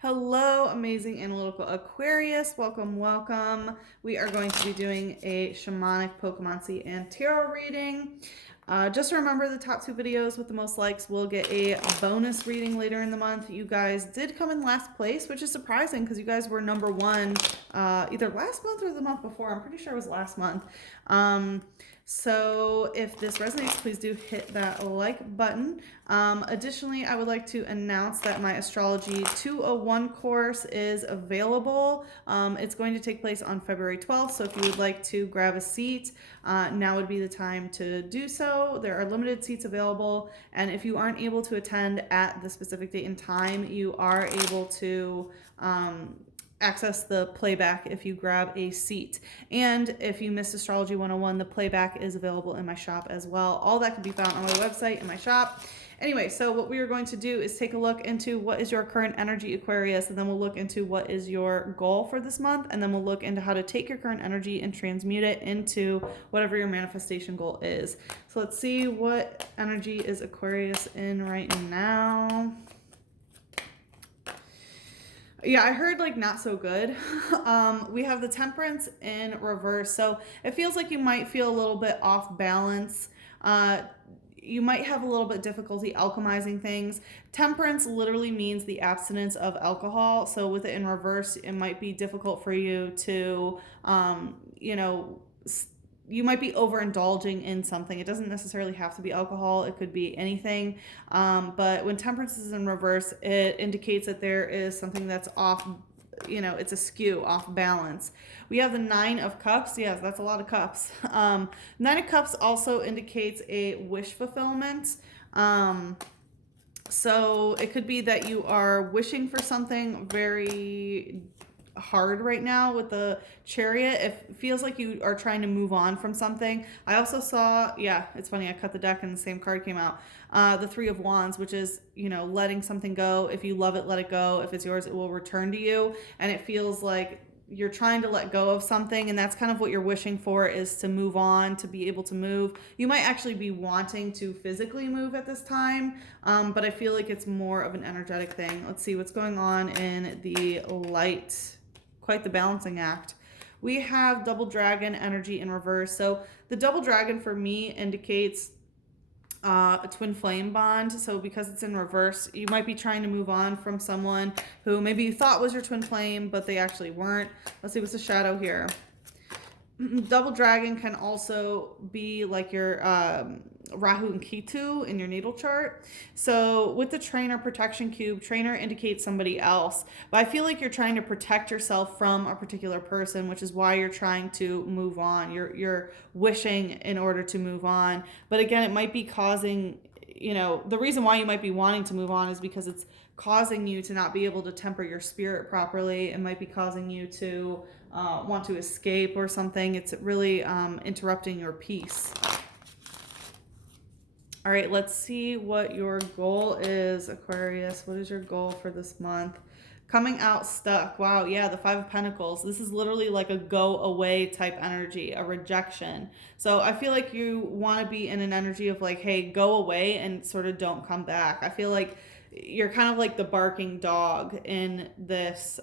Hello, amazing analytical Aquarius. Welcome, welcome. We are going to be doing a shamanic Pokémoncy and tarot reading. Just remember the top two videos with the most likes will get a bonus reading later in the month. You guys did come in last place, which is surprising because you guys were number one either last month or the month before. I'm pretty sure it was last month. So if this resonates, please do hit that like button. Additionally, I would like to announce that my Astrology 201 course is available. It's going to take place on February 12th, so if you would like to grab a seat, now would be the time to do so. There are limited seats available, and if you aren't able to attend at the specific date and time, you are able to access the playback if you grab a seat. And if you missed Astrology 101, the playback is available in my shop as well. All that can be found on my website in my shop. Anyway, so what we are going to do is take a look into what is your current energy, Aquarius, and then we'll look into what is your goal for this month, and then we'll look into how to take your current energy and transmute it into whatever your manifestation goal is. So let's see what energy is Aquarius in right now. Yeah, I heard like not so good. We have the Temperance in reverse. So it feels like you might feel a little bit off balance. You might have a little bit difficulty alchemizing things. Temperance literally means the abstinence of alcohol. So with it in reverse, it might be difficult for you to, you might be overindulging in something. It doesn't necessarily have to be alcohol. It could be anything. But when temperance is in reverse, it indicates that there is something that's off, it's askew, off balance. We have the Nine of Cups. Yes, that's a lot of cups. Nine of Cups also indicates a wish fulfillment. So it could be that you are wishing for something very hard right now with the Chariot. It feels like you are trying to move on from something. I also saw, yeah, it's funny, I cut the deck and the same card came out. The Three of Wands, which is, letting something go. If you love it, let it go. If it's yours, it will return to you. And it feels like you're trying to let go of something, and that's kind of what you're wishing for, is to move on, to be able to move. You might actually be wanting to physically move at this time, but I feel like it's more of an energetic thing. Let's see what's going on in the light. Quite the balancing act. We have Double Dragon energy in reverse. So the Double Dragon for me indicates a twin flame bond. So because it's in reverse, you might be trying to move on from someone who maybe you thought was your twin flame, but they actually weren't. Let's see what's the shadow here. Double Dragon can also be like your Rahu and Ketu in your natal chart. So with the Trainer protection cube, Trainer indicates somebody else. But I feel like you're trying to protect yourself from a particular person, which is why you're trying to move on. You're wishing in order to move on. But again, it might be causing, the reason why you might be wanting to move on is because it's causing you to not be able to temper your spirit properly. It might be causing you to want to escape or something. It's really interrupting your peace. All right, let's see what your goal is, Aquarius. What is your goal for this month? Coming out stuck. Wow, yeah, the Five of Pentacles. This is literally like a go away type energy, a rejection. So I feel like you want to be in an energy of like, hey, go away and sort of don't come back. I feel like you're kind of like the barking dog in this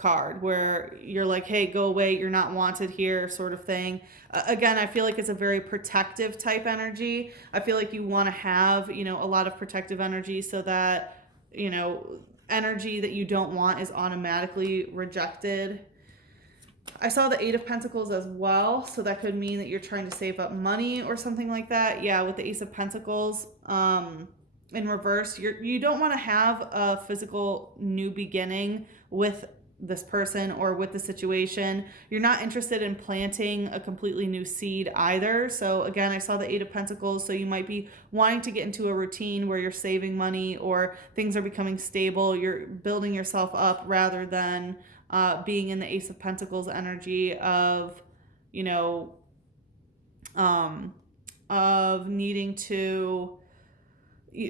card, where you're like, hey, go away, you're not wanted here, sort of thing. Again, I feel like it's a very protective type energy. I feel like you want to have, a lot of protective energy so that, energy that you don't want is automatically rejected. I saw the Eight of Pentacles as well, so that could mean that you're trying to save up money or something like that. Yeah, with the Ace of Pentacles in reverse, you don't want to have a physical new beginning with this person or with the situation. You're not interested in planting a completely new seed either. So again, I saw the Eight of Pentacles, so you might be wanting to get into a routine where you're saving money or things are becoming stable. You're building yourself up rather than being in the Ace of Pentacles energy of, of needing to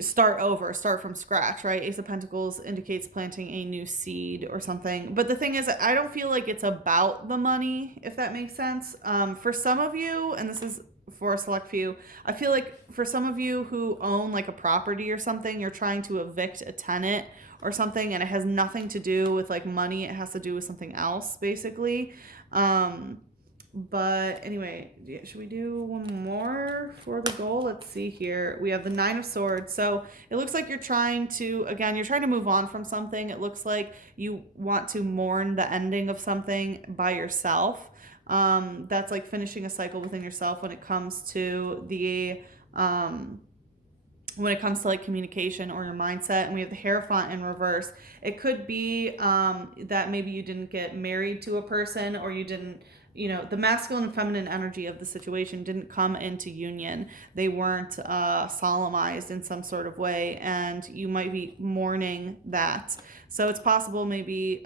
start over, start from scratch, right? Ace of Pentacles indicates planting a new seed or something. But the thing is, I don't feel like it's about the money, if that makes sense. For some of you, and this is for a select few, I feel like for some of you who own like a property or something, you're trying to evict a tenant, or something, and it has nothing to do with like money. It has to do with something else, basically. But anyway, should we do one more for the goal? Let's see here. We have the Nine of Swords. So it looks like you're trying to move on from something. It looks like you want to mourn the ending of something by yourself. That's like finishing a cycle within yourself when it comes to like communication or your mindset. And we have the Hierophant in reverse. It could be that maybe you didn't get married to a person, or you didn't, the masculine and feminine energy of the situation didn't come into union. They weren't solemnized in some sort of way, and you might be mourning that. So it's possible maybe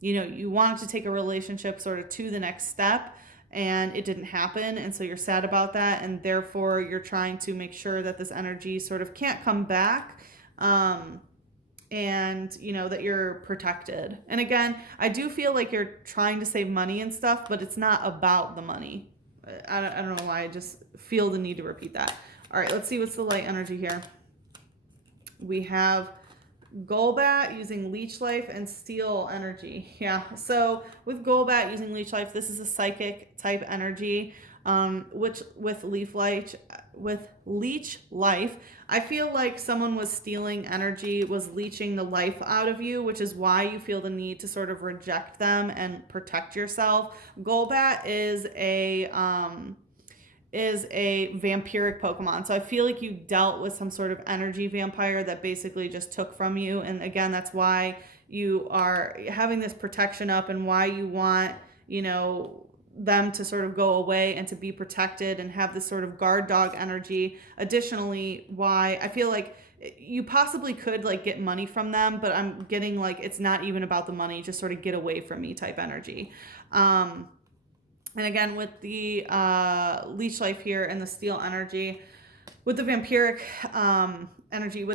you wanted to take a relationship sort of to the next step, and it didn't happen, and so you're sad about that, and therefore you're trying to make sure that this energy sort of can't come back, and that you're protected. And again, I do feel like you're trying to save money and stuff, but it's not about the money. I don't know why, I just feel the need to repeat that. All right, let's see what's the light energy here. We have Golbat using Leech Life and Steel Energy. Yeah, so with Golbat using Leech Life, this is a psychic type energy, which with Leech Life, I feel like someone was stealing energy, was leeching the life out of you, which is why you feel the need to sort of reject them and protect yourself. Golbat is a vampiric Pokemon. So I feel like you dealt with some sort of energy vampire that basically just took from you. And again, that's why you are having this protection up, and why you want, them to sort of go away and to be protected and have this sort of guard dog energy. Additionally, why I feel like you possibly could like get money from them, but I'm getting like it's not even about the money, just sort of get away from me type energy. And again, with the Leech Life here and the Steel energy, with the vampiric energy,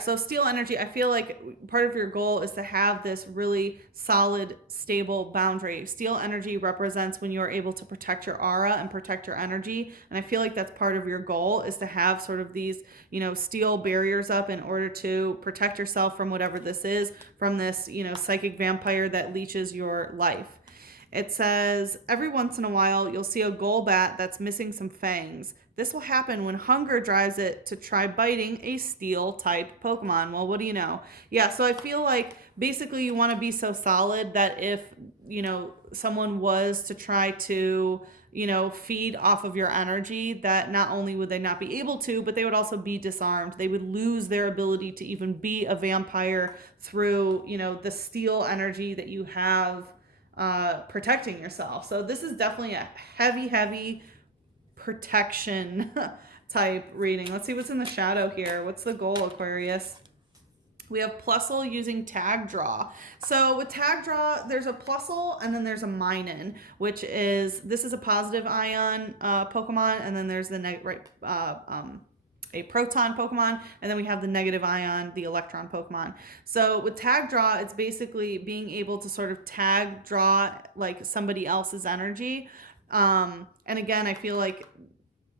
so Steel energy, I feel like part of your goal is to have this really solid, stable boundary. Steel energy represents when you're able to protect your aura and protect your energy. And I feel like that's part of your goal, is to have sort of these, steel barriers up in order to protect yourself from whatever this is, from this, psychic vampire that leeches your life. It says, every once in a while, you'll see a Golbat that's missing some fangs. This will happen when hunger drives it to try biting a steel type Pokemon. Well, what do you know? Yeah, so I feel like basically you want to be so solid that if, someone was to try to, feed off of your energy, that not only would they not be able to, but they would also be disarmed. They would lose their ability to even be a vampire through, the steel energy that you have protecting yourself. So this is definitely a heavy protection type reading. Let's see what's in the shadow here. What's the goal, Aquarius? We have Plusle using Tag Draw. So with Tag Draw, there's a Plusle and then there's a Minun, which is, this is a positive ion Pokemon, and then there's the a proton Pokemon, and then we have the negative ion, the electron Pokemon. So with Tag Draw, it's basically being able to sort of tag draw like somebody else's energy. And again, I feel like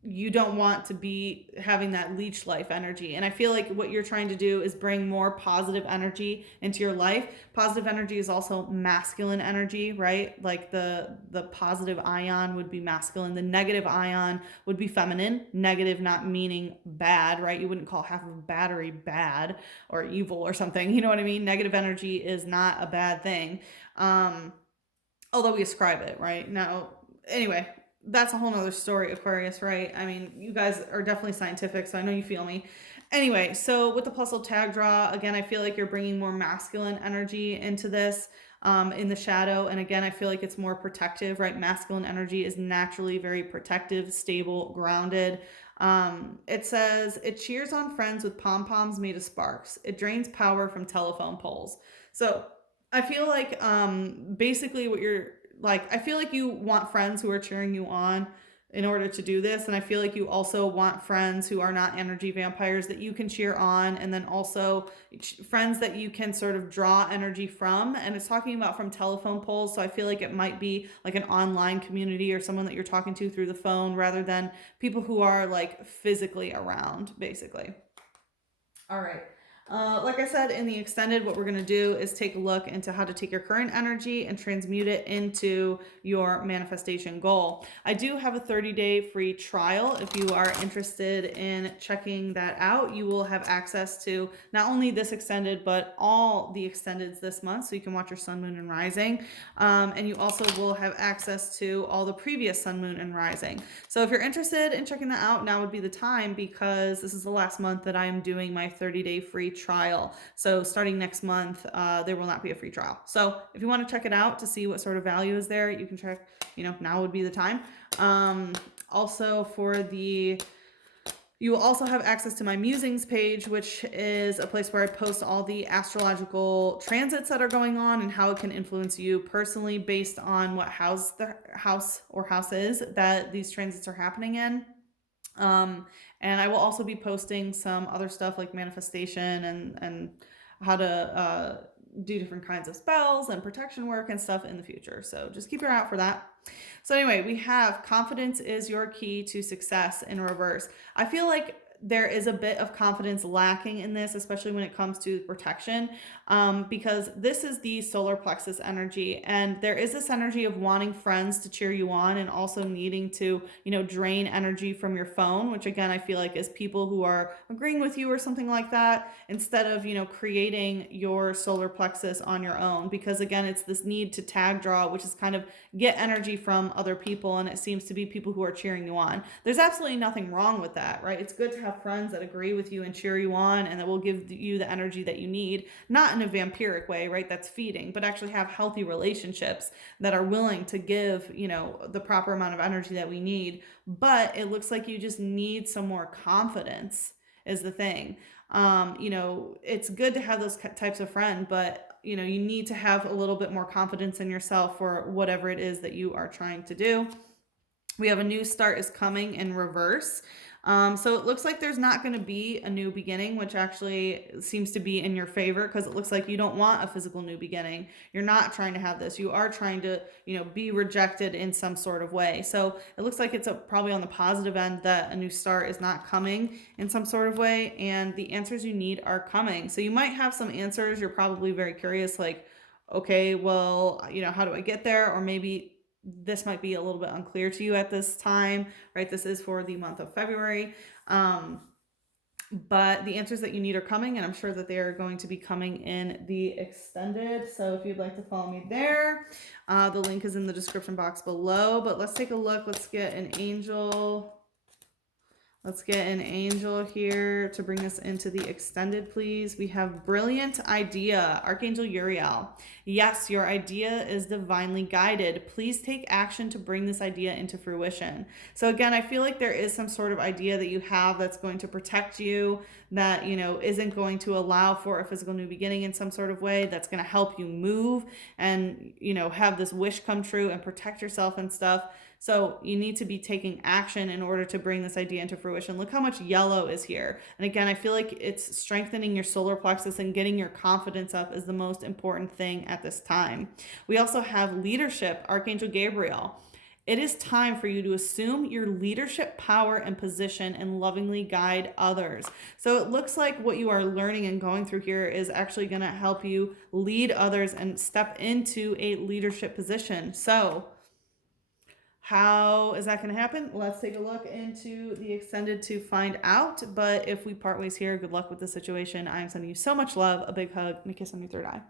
you don't want to be having that leech life energy. And I feel like what you're trying to do is bring more positive energy into your life. Positive energy is also masculine energy, right? Like the positive ion would be masculine. The negative ion would be feminine. Negative not meaning bad, right? You wouldn't call half of a battery bad or evil or something. You know what I mean? Negative energy is not a bad thing. Although we ascribe it, right? Now, anyway, that's a whole nother story, Aquarius, right? I mean, you guys are definitely scientific, so I know you feel me. Anyway, so with the Plusle Tag Draw, again, I feel like you're bringing more masculine energy into this in the shadow. And again, I feel like it's more protective, right? Masculine energy is naturally very protective, stable, grounded. It says, it cheers on friends with pom-poms made of sparks. It drains power from telephone poles. So I feel like basically what you're, like, I feel like you want friends who are cheering you on in order to do this. And I feel like you also want friends who are not energy vampires that you can cheer on. And then also friends that you can sort of draw energy from. And it's talking about from telephone poles. So I feel like it might be like an online community or someone that you're talking to through the phone rather than people who are like physically around, basically. All right. Like I said, in the extended, what we're going to do is take a look into how to take your current energy and transmute it into your manifestation goal. I do have a 30-day free trial. If you are interested in checking that out, you will have access to not only this extended, but all the extendeds this month. So you can watch your sun, moon, and rising. And you also will have access to all the previous sun, moon, and rising. So if you're interested in checking that out, now would be the time, because this is the last month that I am doing my 30-day free trial. So starting next month, there will not be a free trial. So if you want to check it out to see what sort of value is there, you can check, now would be the time. Also you will also have access to my musings page, which is a place where I post all the astrological transits that are going on and how it can influence you personally based on what house is that these transits are happening in. And I will also be posting some other stuff like manifestation and how to do different kinds of spells and protection work and stuff in the future. So just keep your eye out for that. So anyway, we have confidence is your key to success in reverse. I feel like there is a bit of confidence lacking in this, especially when it comes to protection, because this is the solar plexus energy, and there is this energy of wanting friends to cheer you on and also needing to, drain energy from your phone, which again, I feel like is people who are agreeing with you or something like that, instead of, creating your solar plexus on your own, because again, it's this need to tag draw, which is kind of get energy from other people, and it seems to be people who are cheering you on. There's absolutely nothing wrong with that, right? It's good to have friends that agree with you and cheer you on and that will give you the energy that you need, not in a vampiric way, right? That's feeding, but actually have healthy relationships that are willing to give, the proper amount of energy that we need. But it looks like you just need some more confidence is the thing. It's good to have those types of friend, but you need to have a little bit more confidence in yourself for whatever it is that you are trying to do. We have a new start is coming in reverse. So it looks like there's not going to be a new beginning, which actually seems to be in your favor, because it looks like you don't want a physical new beginning. You're not trying to have this. You are trying to, be rejected in some sort of way. So it looks like it's probably on the positive end that a new start is not coming in some sort of way, and the answers you need are coming. So you might have some answers. You're probably very curious, like, okay, well, how do I get there? Or maybe this might be a little bit unclear to you at this time, right? This is for the month of February. But the answers that you need are coming, and I'm sure that they are going to be coming in the extended. So if you'd like to follow me there, the link is in the description box below. But let's take a look. Let's get an angel. Let's get an angel here to bring us into the extended, please. We have brilliant idea, Archangel Uriel. Yes, your idea is divinely guided. Please take action to bring this idea into fruition. So again, I feel like there is some sort of idea that you have that's going to protect you, that, isn't going to allow for a physical new beginning in some sort of way, that's going to help you move and, have this wish come true and protect yourself and stuff. So you need to be taking action in order to bring this idea into fruition. Look how much yellow is here. And again, I feel like it's strengthening your solar plexus and getting your confidence up is the most important thing at this time. We also have leadership, Archangel Gabriel. It is time for you to assume your leadership power and position and lovingly guide others. So it looks like what you are learning and going through here is actually going to help you lead others and step into a leadership position. So how is that going to happen? Let's take a look into the extended to find out. But if we part ways here, good luck with the situation. I am sending you so much love, a big hug, and a kiss on your third eye.